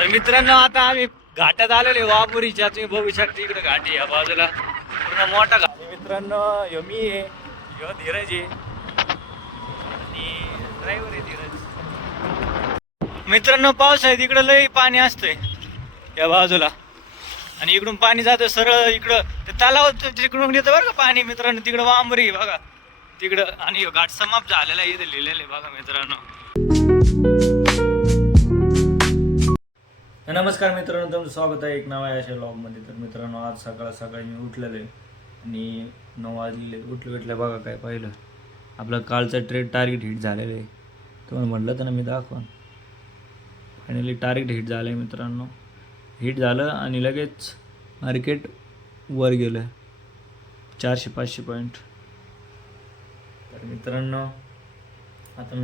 तर मित्रांनो आता आम्ही घाटात आलेलो वापुरीच्या, तुम्ही बघू शकता इकडे घाट आहे या बाजूला पूर्ण मोठा घाट आहे. मित्रांनो ह्यो मी आहे, ह्यो धीरज आहे आणि ड्रायव्हर आहे धीरज. मित्रांनो पाऊस आहे तिकडं लई पाणी असतंय या बाजूला आणि इकडून पाणी जातं सरळ इकडं ते तलाव तिकडून येतं बरं का पाणी. मित्रांनो तिकडं वांबरी बघा तिकडं आणि घाट समाप्त झालेला आहे इथे लिहिलेलं आहे बघा मित्रांनो. नमस्कार मित्रांनो, तुमचं स्वागत आहे एक नवा अशा व्लॉगमध्ये. तर मित्रांनो आज सकाळी मी उठलेलो आहे आणि 9 वाजलेले उठले बघा काय पाहिलं आपलं कालचं टार्गेट हिट झालेलं आहे. तुम्हाला म्हटलं तर ना मी दाखवा, फायनली टार्गेट हिट झालं आहे मित्रांनो. हिट झालं आणि लगेच मार्केट वर गेलं 400-500 पॉईंट. तर मित्रांनो आता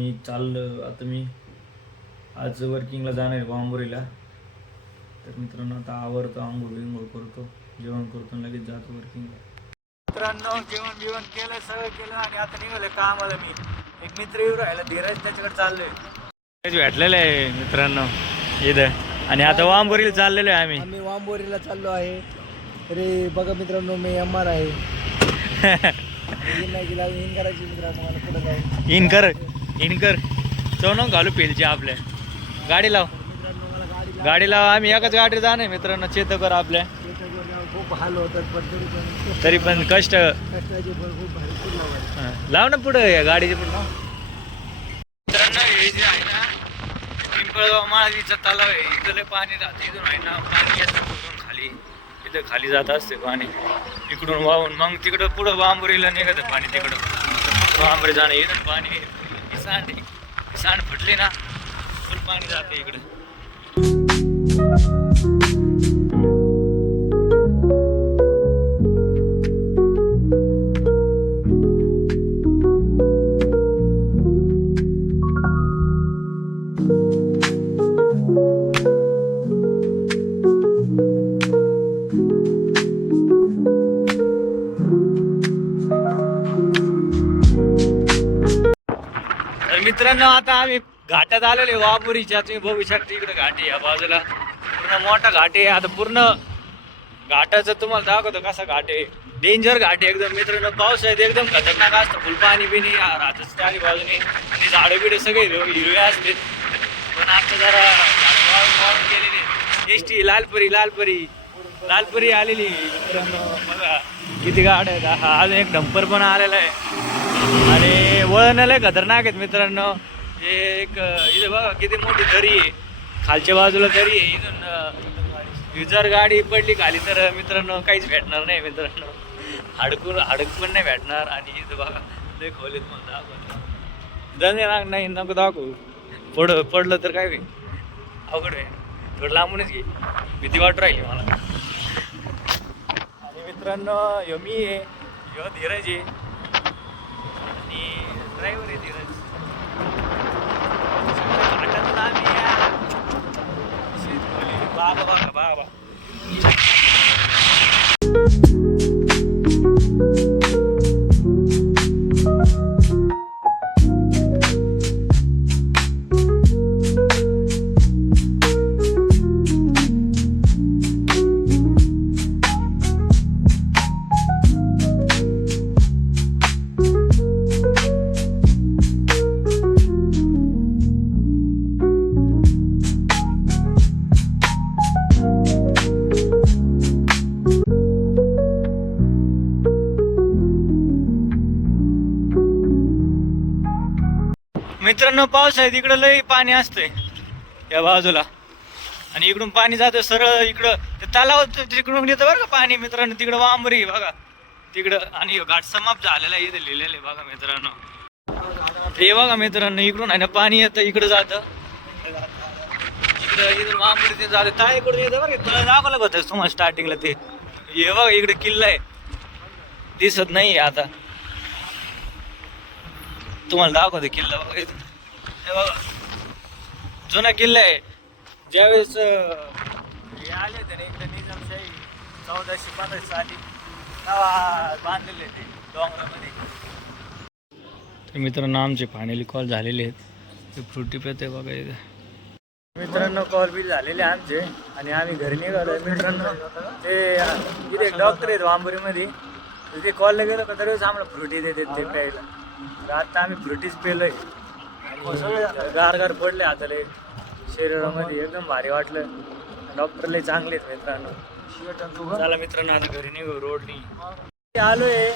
मी आज वर्किंगला जाणार आहे वांबोरीला. तर मित्रांनो आता आवरतो, आंघोळ करतो, जेवण करतो, लगेच जातो वर्किंगला. मित्रांनो जेवण केलं, सगळं केलं आणि आता निघालं कामाला. मी एक मित्र येऊ राहिला धीरज, त्याच्याकडे चाललोय. भेटलेलं आहे मित्रांनो इथं आणि आता वांबोरीला चाललेलो आहे आम्ही वांबोरीला चाललो आहे. तरी बघा मित्रांनो मी एमआर आहे. इन करायची मित्रांनो, मला पुढे जाऊन इन कर चौनक घालू पेलची आपल्या गाडी लाव. आम्ही एकाच गाडीवर जाणार मित्रांनो. चेतकर आपल्या खूप हाल होतात पण तरी पण कष्टाचे पण खूप भारी लाव ना पुढे या गाडीचे पुढे. मित्रांनो हे जे आहे ना पिंपळगाव माळवीचा तलाव आहे, इथं लय पाणी राहतं. इथून आहे ना पाणी येतं कुठून खाली, इथं खाली जात असते पाणी इकडून वाहून, मग तिकडं पुढं वांबोरीला निघत पाणी. तिकडं वांबोरी जाणं इथं पाणी सांड फुटली ना फुल पाणी जाते इकडं. मित्रांनो आता आम्ही घाटात आलेलो वापुरीच्या, तुम्ही बघू शकता इकडे घाट आहे या बाजूला पूर्ण मोठा घाट आहे. आता पूर्ण घाटाचं तुम्हाला दाखवतो कसा घाट आहे. डेंजर घाट आहे एकदम मित्रांनो. पाऊस आहे एकदम खतरनाक असतं, फुल पाणी बिणी राहतच चारी बाजूने आणि झाडं बिडे सगळे हिरवे असते. पण आता जरा वाळून गेलेले. एसटी लालपरी आलेली मित्रांनो. बघा किती गाड्या आहेत. आज एक डंपर पण आलेला आहे आणि वळण लय खतरनाक आहेत मित्रांनो. हे एक इथे बघा किती मोठी दरी आहे, खालच्या बाजूला दरी आहे. इथून जर गाडी पडली खाली तर मित्रांनो काहीच भेटणार नाही मित्रांनो. हाडक पण नाही भेटणार. आणि इथं बघा लय खोलीत मला दाखवतो नाही नको दाखवू. पडलं तर काय होईल, अवघड आहे. थोडं लांबूनच घे, भीती वाटू राहिली मला. आणि मित्रांनो ह्यो मी आहे, ह्यो धीरज आहे आणि ड्रायव्हर आहे धीरज. घाटातून आम्ही बाबा बघा बाबा. मित्रांनो पाऊस आहे तिकडं लई पाणी असतंय या बाजूला आणि इकडून पाणी जातं सरळ इकडं ते तलाव तिकडून येतं बरं का पाणी. मित्रांनो तिकडं वांबरी बघा तिकडं आणि घाट समाप्त झालेला आहे इथे लिहिलेलं आहे बघा मित्रांनो. हे बघा मित्रांनो इकडून आहे ना पाणी येतं इकडं जातं, इकडून वांबरी ते जातं ताळेकडून येतं बरं का. दाखवलं होतं तुम्हाला स्टार्टिंगला ते. हे बघा इकडे किल्ला आहे, दिसत नाही आता तुम्हाला दाखवते किल्ला. बघा इथून हे बघा जुना किल्ला आहे. ज्यावेळेस हे आले होते ना इकडे निजामशाही 1485 साली तेव्हा बांधलेले ते डोंगरामध्ये. तर मित्रांनो आमचे फायनली कॉल झालेले आहेत. ते फ्रुटी पेते बघा इथे. मित्रांनो कॉल बिल झालेले आमचे आणि आम्ही घरी निघालो मित्रांनो. ते इथे एक डॉक्टर आहेत वांबुरीमध्ये, तिथे कॉलला गेलो का दरवेळेस आम्हाला फ्रुटी देतात ते प्यायला. तर आता आम्ही फ्रुटीच पेलोय आणि गार गार पडले हाताले शरीरामध्ये, एकदम भारी वाटलं. डॉक्टरले चांगले आहेत मित्रांनो. चला मित्रांनो आता घरी निघू रोडनी आलोय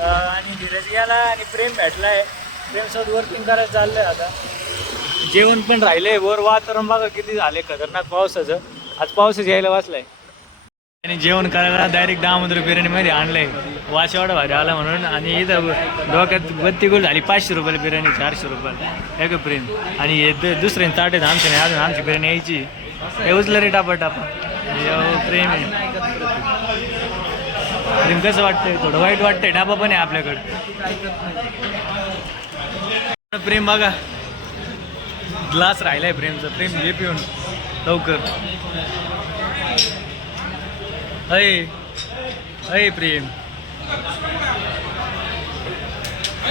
आणि धीरज गेला आणि प्रेम भेटलाय. प्रेमसोबत वर्किंग करायला चाललंय आता. जेवण पण राहिलंय. वर वातावरण बघा किती झाले खतरनाक पावसाचं. आज पावसाच यायला वाचलाय आणि जेवण करायला डायरेक्ट दामोदर बिर्याणीमध्ये आणलंय. वास एवढा भारी आला म्हणून. आणि इथं डोक्यात बत्ती गोल झाली. 500 रुपयाला बिर्याणी, 400 रुपयाला एक प्रेम. आणि हे दुसरे ताट आहेत आमच्या नाही अजून. आमची बिर्याणी यायची हे उचलं रे टापा प्रेम आहे. प्रेम कसं वाटतंय? थोडं वाईट वाटतंय. डाबा पण आहे आपल्याकडं. प्रेम बघा ग्लास राहिलाय प्रेमचा. प्रेम घे पिऊन लवकर. अय अय प्रेम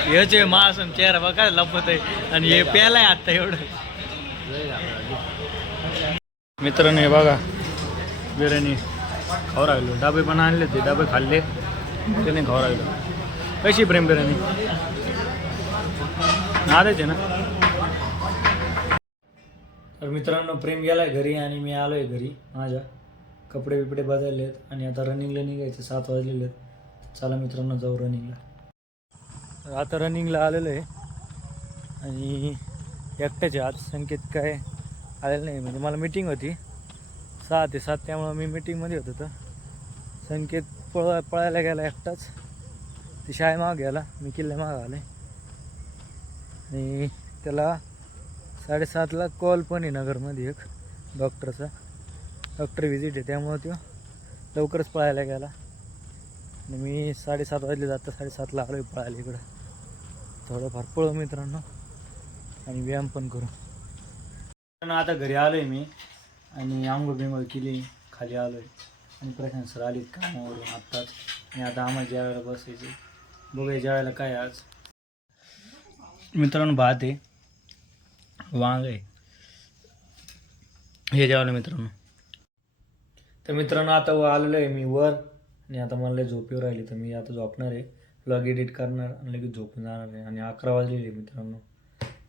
ह्याचे मासम चेहरा बघा लपत आहे आणि हे प्यायलाय आता एवढं. मित्रांनो हे बघा बिर्याणी खाऊ राहिलो. डबे पण आणले, ते डबे खाल्ले, त्याने खाऊ राहिलो. कशी प्रेम बिर्याणी? नादायचे ना. तर मित्रांनो प्रेम गेलाय घरी आणि मी आलोय घरी. माझ्या कपडे बिपडे बदललेत आणि आता रनिंगला निघायचे. 7 वाजलेले आहेत. चला मित्रांनो जाऊ रनिंगला. आता रनिंगला आलेलो आहे आणि एकट्याचे आज. संकेत काय आलेलं नाही, म्हणजे मला मीटिंग होती 6 ते 7, त्यामुळं मी मीटिंगमध्ये होतो. तर संकेत पळायला गेला एकटाच. ती शाळे माग गेला, मी किल्ले मागं आले. आणि त्याला 7:30ला कॉल पण आहे नगरमध्ये एक डॉक्टरचा. डॉक्टर व्हिजिट आहे, त्यामुळं तो लवकरच पळायला गेला. आणि मी 7:30 वाजले जाता 7:30ला आलो आहे पळायला इकडं. थोडंफार पळू मित्रांनो आणि व्यायाम पण करू. आता घरी आलो आहे मी आणि आंघोळ बिंघोळ केली, खाली आलो आहे. आणि प्रशांत सर आलीत कामावरून आत्ताच. आणि आता आम्हाला जेवायला बसायचं. बघूया जेवायला काय आज. मित्रांनो भात आहे, वांग आहे, हे जेवायला मित्रांनो. तर मित्रांनो आता आलेलो आहे मी वर आणि आता मला झोप येऊ राहिली. तर मी आता झोपणार आहे, व्लॉग एडिट करणार आणि लगेच झोपून जाणार आहे. आणि 11 वाजलेले मित्रांनो.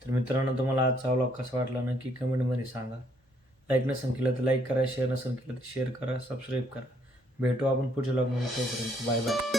तर मित्रांनो तुम्हाला आजचा व्लॉग कसा वाटला नक्की कमेंटमध्ये सांगा. लाईक नसेल केलं तर लाईक करा, शेअर नसेल केलं तर शेअर करा, सबस्क्राईब करा. भेटू आपण पुढच्या व्लॉगमध्ये. तोपर्यंत बाय बाय.